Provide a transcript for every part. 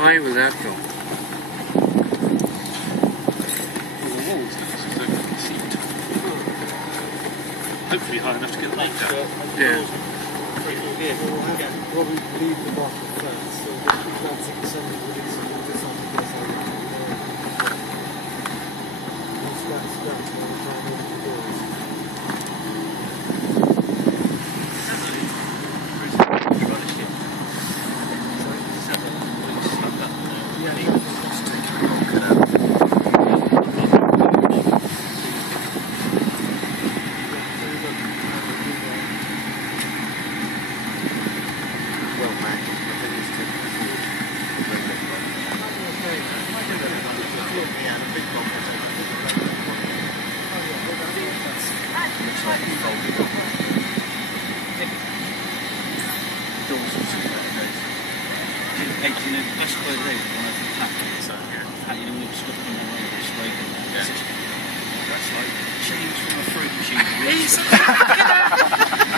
high will that go? Well, the walls, this is a seat. Hopefully high enough to get the light down. Yeah. We'll have to probably leave the bottom first, so that's something we need to do something else. Once that's done, we'll try and open the doors.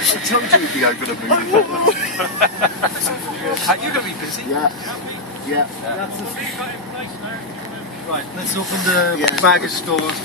I told you we'd be over the moon. You're going to be busy. Yeah. Right, let's open the bag of stores.